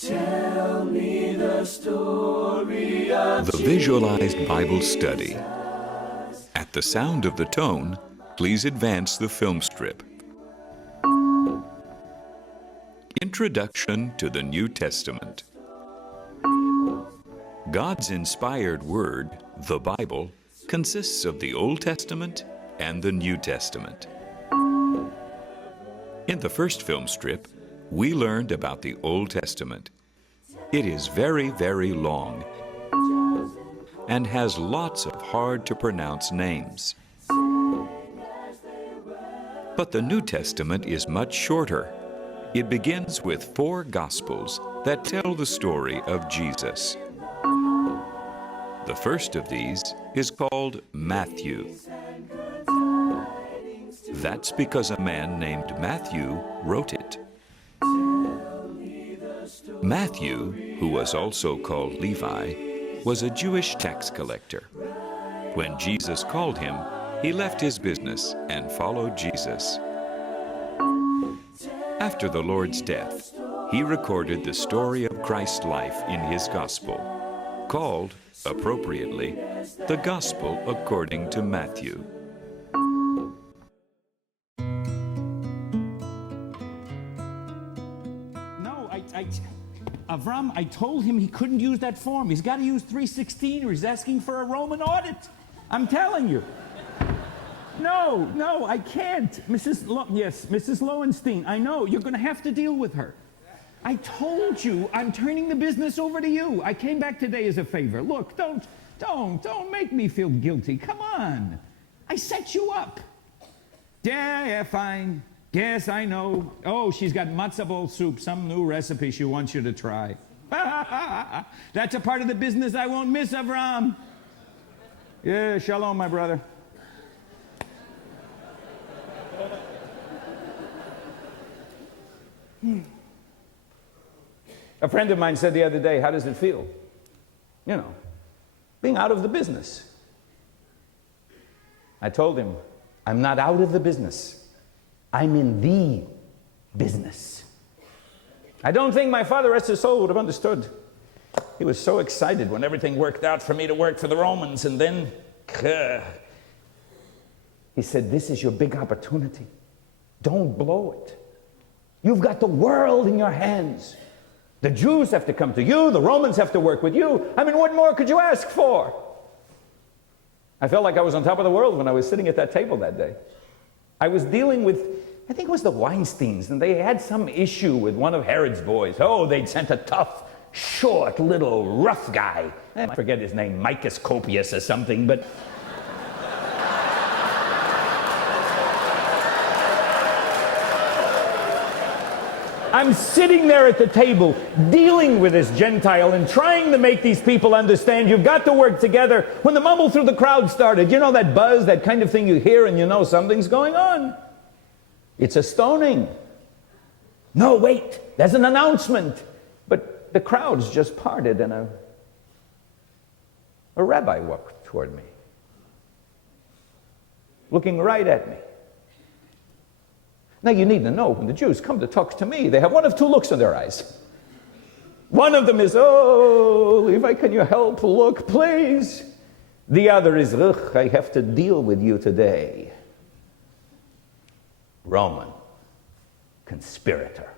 Tell me the story of The Visualized Bible Study. At the sound of the tone, please advance the film strip. Introduction to the New Testament. God's inspired word, the Bible, consists of the Old Testament and the New Testament. In the first film strip, we learned about the Old Testament. It is very, very long and has lots of hard-to-pronounce names. But the New Testament is much shorter. It begins with 4 Gospels that tell the story of Jesus. The first of these is called Matthew. That's because a man named Matthew wrote it. Matthew, who was also called Levi, was a Jewish tax collector. When Jesus called him, he left his business and followed Jesus. After the Lord's death, he recorded the story of Christ's life in his gospel, called, appropriately, the Gospel according to Matthew. Avram, I told him he couldn't use that form. He's got to use 316 or he's asking for a Roman audit. I'm telling you. No, I can't. Mrs. Lowenstein, I know. You're going to have to deal with her. I told you I'm turning the business over to you. I came back today as a favor. Look, don't make me feel guilty. Come on. I set you up. Yeah, fine. Yes, I know. Oh, she's got matzo ball soup, some new recipe she wants you to try. That's a part of the business I won't miss, Avram. Yeah, shalom, my brother. A friend of mine said the other day, how does it feel? You know, being out of the business. I told him, I'm not out of the business. I'm in the business. I don't think my father, rest his soul, would have understood. He was so excited when everything worked out for me to work for the Romans, and then, he said, this is your big opportunity. Don't blow it. You've got the world in your hands. The Jews have to come to you, the Romans have to work with you. I mean, what more could you ask for? I felt like I was on top of the world when I was sitting at that table that day. I was dealing with, I think it was the Weinsteins, and they had some issue with one of Herod's boys. Oh, they'd sent a tough, short, little, rough guy. I forget his name, Micus Copius or something, but... I'm sitting there at the table, dealing with this Gentile and trying to make these people understand you've got to work together. When the mumble through the crowd started, you know that buzz, that kind of thing you hear and you know something's going on. It's a stoning. No, wait, there's an announcement. But the crowds just parted and a rabbi walked toward me, looking right at me. Now, you need to know, when the Jews come to talk to me, they have one of 2 looks in their eyes. One of them is, oh, Levi, can you help? Look, please. The other is, ugh, I have to deal with you today. Roman conspirator.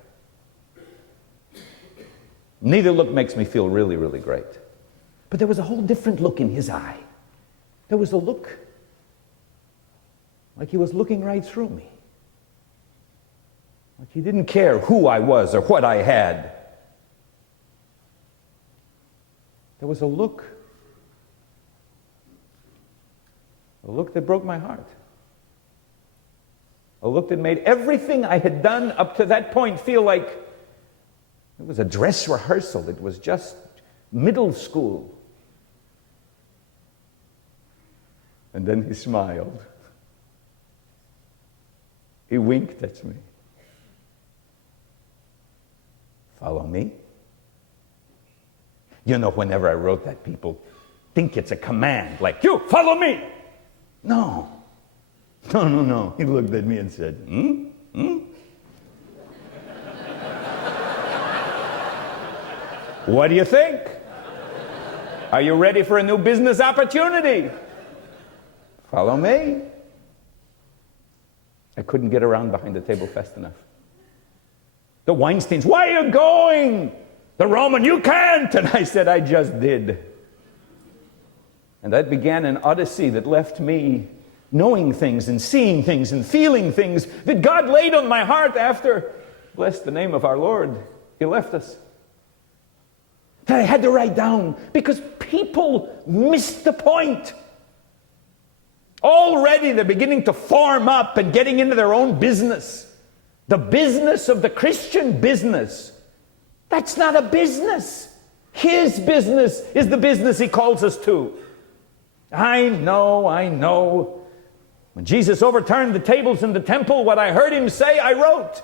Neither look makes me feel really, really great. But there was a whole different look in his eye. There was a look like he was looking right through me. Like he didn't care who I was or what I had. There was a look that broke my heart. A look that made everything I had done up to that point feel like it was a dress rehearsal. It was just middle school. And then he smiled. He winked at me. Follow me? You know, whenever I wrote that, people think it's a command, like, you, follow me! No. He looked at me and said, What do you think? Are you ready for a new business opportunity? Follow me. I couldn't get around behind the table fast enough. The Weinsteins, why are you going? The Roman, you can't. And I said, I just did. And that began an odyssey that left me knowing things and seeing things and feeling things that God laid on my heart after, bless the name of our Lord, He left us. That I had to write down because people missed the point. Already they're beginning to form up and getting into their own business. The business of the Christian business. That's not a business. His business is the business He calls us to. I know. When Jesus overturned the tables in the temple, what I heard Him say, I wrote.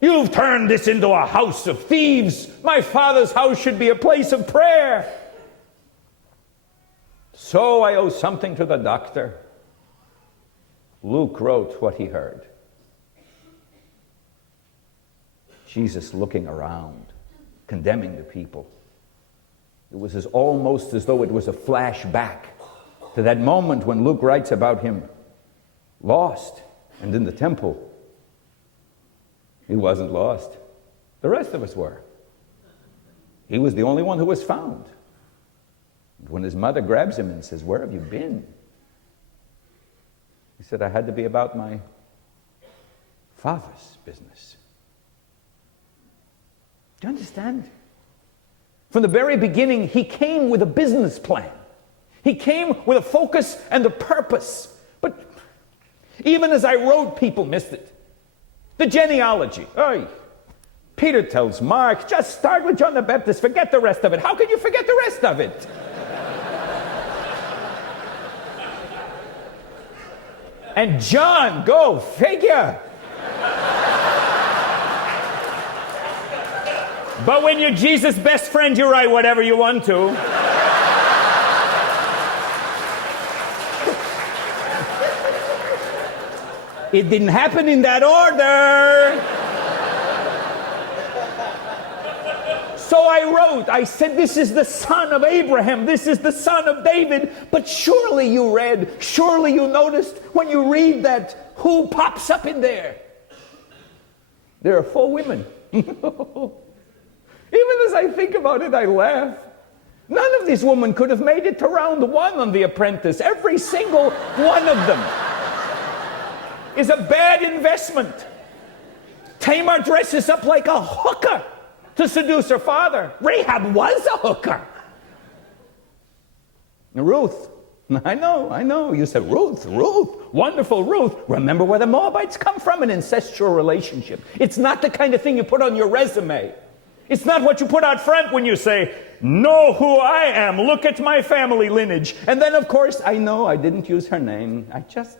You've turned this into a house of thieves. My Father's house should be a place of prayer. So I owe something to the doctor. Luke wrote what he heard. Jesus looking around, condemning the people. It was almost as though it was a flashback to that moment when Luke writes about him lost and in the temple. He wasn't lost. The rest of us were. He was the only one who was found. When his mother grabs him and says, where have you been? He said, I had to be about my Father's business. Do you understand? From the very beginning, He came with a business plan. He came with a focus and a purpose. But even as I wrote, people missed it. The genealogy. Oy. Peter tells Mark, just start with John the Baptist, forget the rest of it. How can you forget the rest of it? And John, go figure. But when you're Jesus' best friend, you write whatever you want to. It didn't happen in that order. So I wrote, I said, this is the son of Abraham, this is the son of David. But surely you read, surely you noticed when you read that, who pops up in there? There are 4 women. Even as I think about it, I laugh. None of these women could have made it to round 1 on The Apprentice. Every single one of them is a bad investment. Tamar dresses up like a hooker to seduce her father. Rahab was a hooker. Ruth. I know. You said, Ruth, wonderful Ruth. Remember where the Moabites come from? An incestual relationship. It's not the kind of thing you put on your resume. It's not what you put out front when you say, know who I am, look at my family lineage. And then, of course, I know I didn't use her name. I just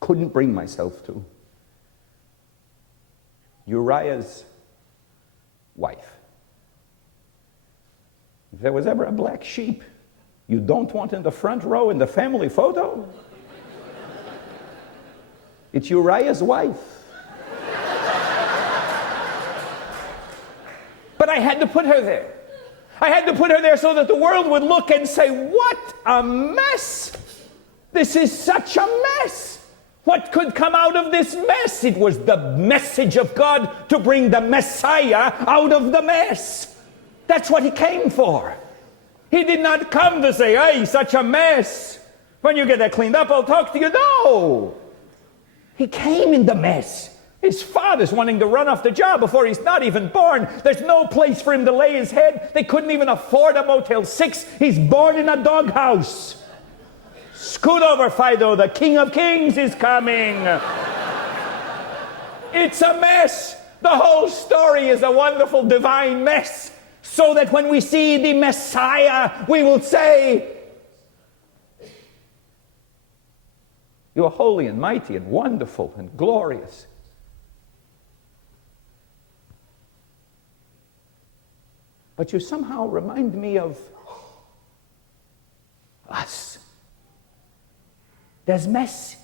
couldn't bring myself to. Uriah's wife. If there was ever a black sheep you don't want in the front row in the family photo, it's Uriah's wife. But I had to put her there. I had to put her there so that the world would look and say, what a mess! This is such a mess! What could come out of this mess? It was the message of God to bring the Messiah out of the mess. That's what He came for. He did not come to say, hey, such a mess. When you get that cleaned up, I'll talk to you. No! He came in the mess. His father's wanting to run off the job before he's not even born. There's no place for him to lay his head. They couldn't even afford a Motel 6. He's born in a doghouse. Scoot over, Fido. The King of Kings is coming. It's a mess. The whole story is a wonderful divine mess. So that when we see the Messiah, we will say, you are holy and mighty and wonderful and glorious. But you somehow remind me of us. There's mess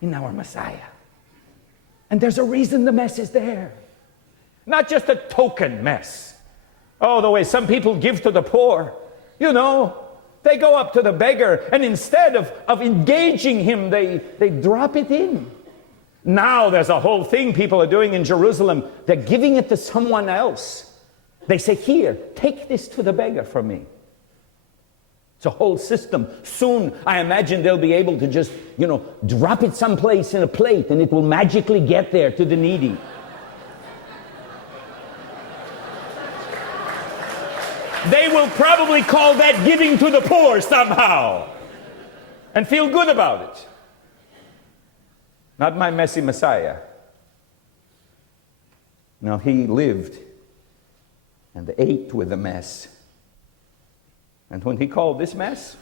in our Messiah. And there's a reason the mess is there. Not just a token mess. Oh, the way some people give to the poor. You know, they go up to the beggar, and instead of engaging him, they drop it in. Now there's a whole thing people are doing in Jerusalem. They're giving it to someone else. They say, here, take this to the beggar for me. It's a whole system. Soon, I imagine they'll be able to just, drop it someplace in a plate, and it will magically get there to the needy. They will probably call that giving to the poor somehow and feel good about it. Not my messy Messiah. No, he lived and ate with the mess. And when he called this mess,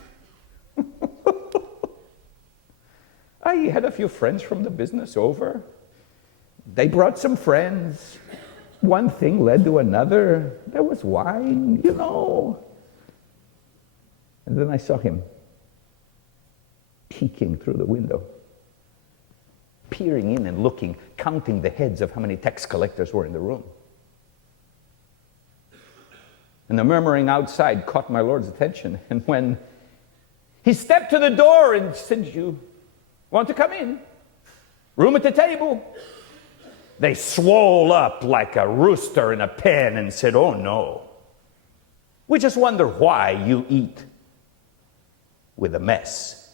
I had a few friends from the business over. They brought some friends. One thing led to another. There was wine, And then I saw him peeking through the window, peering in and looking, counting the heads of how many tax collectors were in the room. And the murmuring outside caught my Lord's attention. And when he stepped to the door and said, "You want to come in? Room at the table." They swole up like a rooster in a pen and said, "Oh no. We just wonder why you eat with a mess."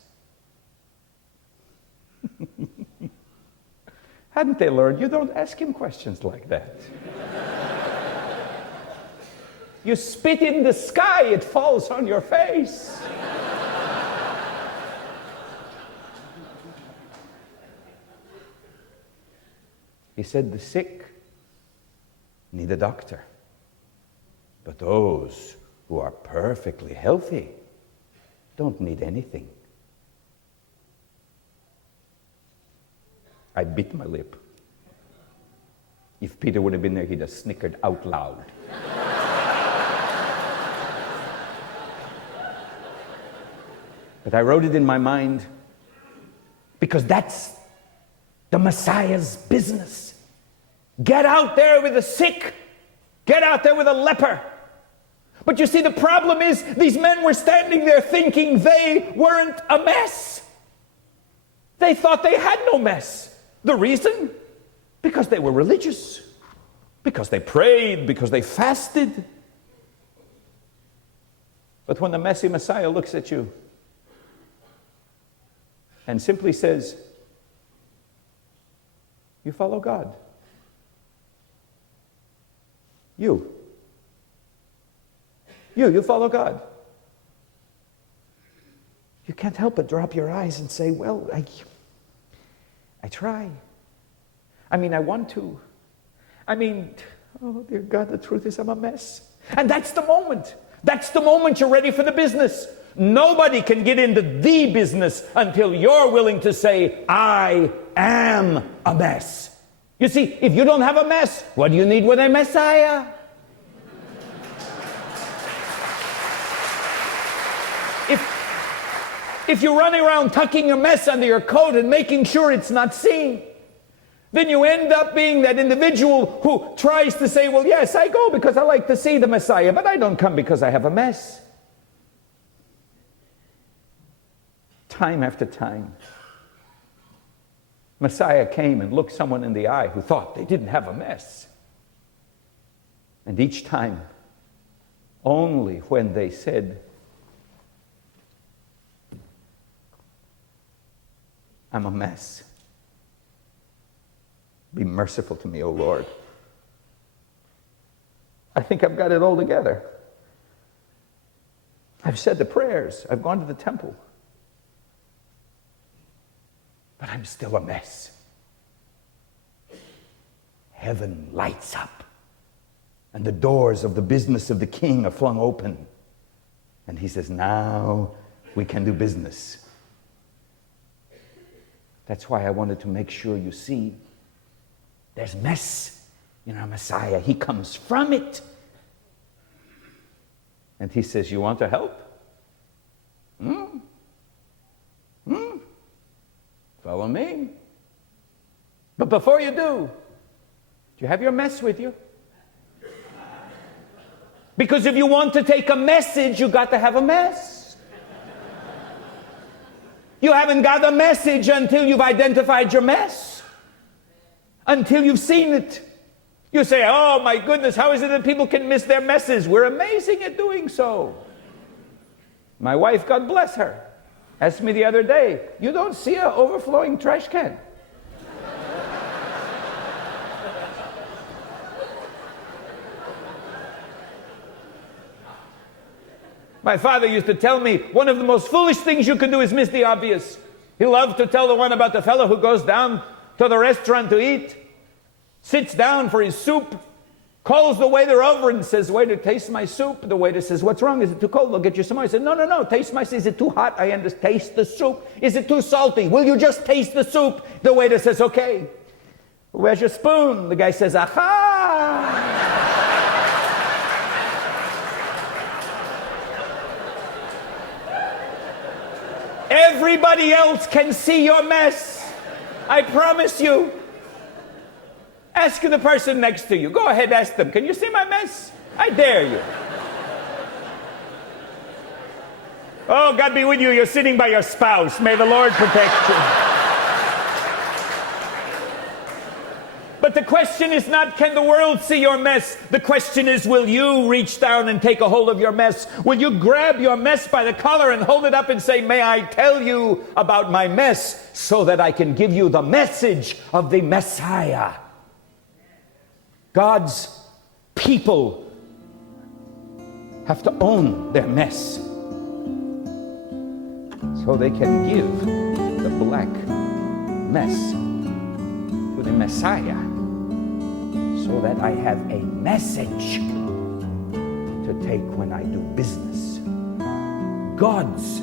Hadn't they learned? You don't ask him questions like that. You spit in the sky, it falls on your face. He said the sick need a doctor, but those who are perfectly healthy don't need anything. I bit my lip. If Peter would have been there, he'd have snickered out loud. But I wrote it in my mind because that's the Messiah's business. Get out there with the sick. Get out there with a leper. But you see, the problem is these men were standing there thinking they weren't a mess. They thought they had no mess. The reason? Because they were religious. Because they prayed. Because they fasted. But when the messy Messiah looks at you and simply says, "You follow God. You follow God." You can't help but drop your eyes and say, "Well, I try. I want to. Oh dear God, the truth is I'm a mess." And that's the moment. That's the moment you're ready for the business. Nobody can get into the business until you're willing to say, "I am a mess." You see, if you don't have a mess, what do you need with a Messiah? If you're running around tucking your mess under your coat and making sure it's not seen, then you end up being that individual who tries to say, "Well, yes, I go because I like to see the Messiah, but I don't come because I have a mess." Time after time, Messiah came and looked someone in the eye who thought they didn't have a mess. And each time, only when they said, "I'm a mess. Be merciful to me, O Lord. I think I've got it all together. I've said the prayers. I've gone to the temple. But I'm still a mess." Heaven lights up, and the doors of the business of the King are flung open. And he says, "Now we can do business." That's why I wanted to make sure you see there's mess in our Messiah. He comes from it. And he says, "You want to help? Follow me. But before you do you have your mess with you? Because if you want to take a message, you got to have a mess. You haven't got the message until you've identified your mess. Until you've seen it. You say, oh my goodness, how is it that people can miss their messes? We're amazing at doing so. My wife, God bless her, asked me the other day, you don't see an overflowing trash can? My father used to tell me, one of the most foolish things you can do is miss the obvious. He loved to tell the one about the fellow who goes down to the restaurant to eat, sits down for his soup, calls the waiter over and says, waiter, taste my soup. The waiter says, what's wrong? Is it too cold? I'll get you some more. He said, no, taste my soup. Is it too hot? I understand. Taste the soup. Is it too salty? Will you just taste the soup? The waiter says, okay. Where's your spoon? The guy says, aha! Everybody else can see your mess. I promise you. Ask the person next to you. Go ahead, ask them. Can you see my mess? I dare you. Oh, God be with you. You're sitting by your spouse. May the Lord protect you. But the question is not, can the world see your mess? The question is, will you reach down and take a hold of your mess? Will you grab your mess by the collar and hold it up and say, may I tell you about my mess so that I can give you the message of the Messiah? God's people have to own their mess so they can give the black mess to the Messiah, so that I have a message to take when I do business. God's